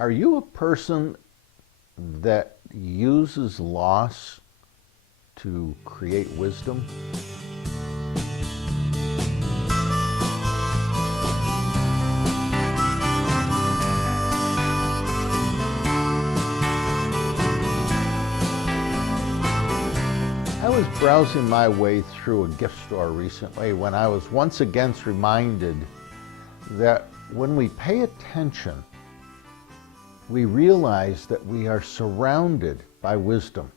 Are you a person that uses loss to create wisdom? I was browsing my way through a gift store recently when I was once again reminded that when we pay attention, we realize that we are surrounded by wisdom.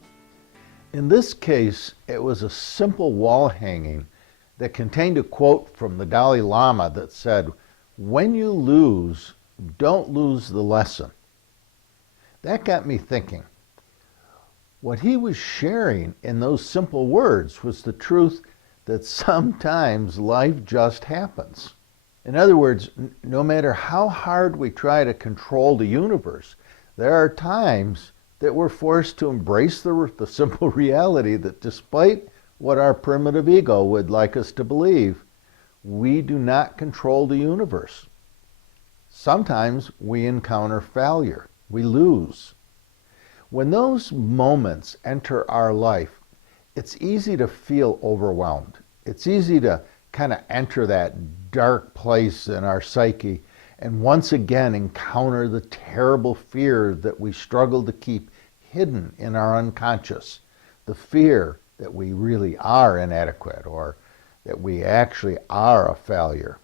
In this case, it was a simple wall hanging that contained a quote from the Dalai Lama that said, "When you lose, don't lose the lesson." That got me thinking. What he was sharing in those simple words was the truth that sometimes life just happens. In other words, no matter how hard we try to control the universe, there are times that we're forced to embrace the simple reality that despite what our primitive ego would like us to believe, we do not control the universe. Sometimes we encounter failure, we lose. When those moments enter our life, it's easy to feel overwhelmed. It's easy to kind of enter that dark place in our psyche and once again encounter the terrible fear that we struggle to keep hidden in our unconscious. The fear that we really are inadequate or that we actually are a failure.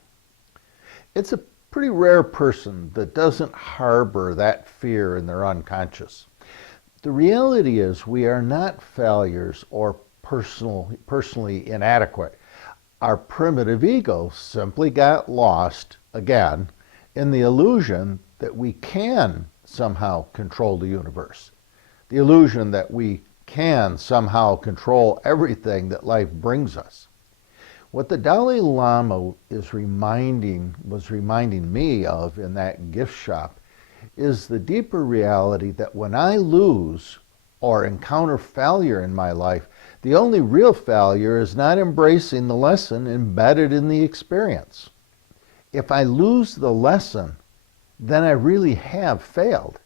It's a pretty rare person that doesn't harbor that fear in their unconscious. The reality is we are not failures or personally inadequate. Our primitive ego simply got lost, again, in the illusion that we can somehow control the universe. The illusion that we can somehow control everything that life brings us. What the Dalai Lama was reminding me of in that gift shop is the deeper reality that when I lose or encounter failure in my life, the only real failure is not embracing the lesson embedded in the experience. If I lose the lesson, then I really have failed.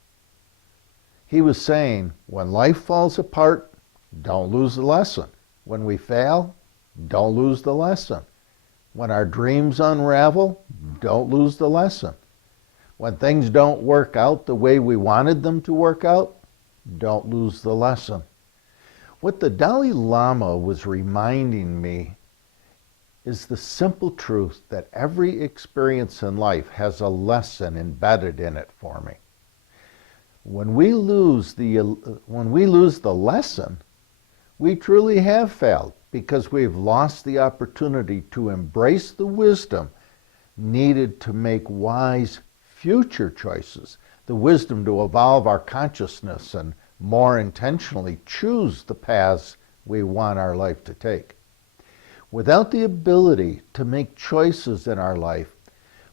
He was saying, when life falls apart, don't lose the lesson. When we fail, don't lose the lesson. When our dreams unravel, don't lose the lesson. When things don't work out the way we wanted them to work out, don't lose the lesson. What the Dalai Lama was reminding me is the simple truth that every experience in life has a lesson embedded in it for me. When we lose the lesson, we truly have failed because we've lost the opportunity to embrace the wisdom needed to make wise future choices, the wisdom to evolve our consciousness and more intentionally choose the paths we want our life to take. Without the ability to make choices in our life,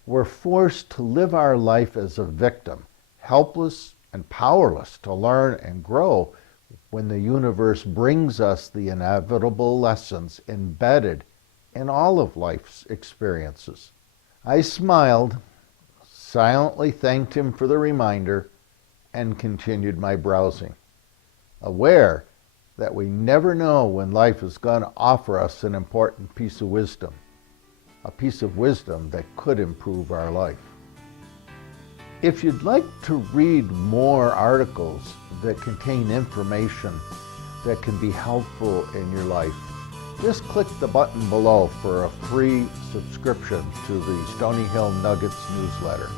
we're forced to live our life as a victim, helpless and powerless to learn and grow when the universe brings us the inevitable lessons embedded in all of life's experiences. I smiled, silently thanked him for the reminder, and continued my browsing, aware that we never know when life is going to offer us an important piece of wisdom, a piece of wisdom that could improve our life. If you'd like to read more articles that contain information that can be helpful in your life, just click the button below for a free subscription to the Stony Hill Nuggets newsletter.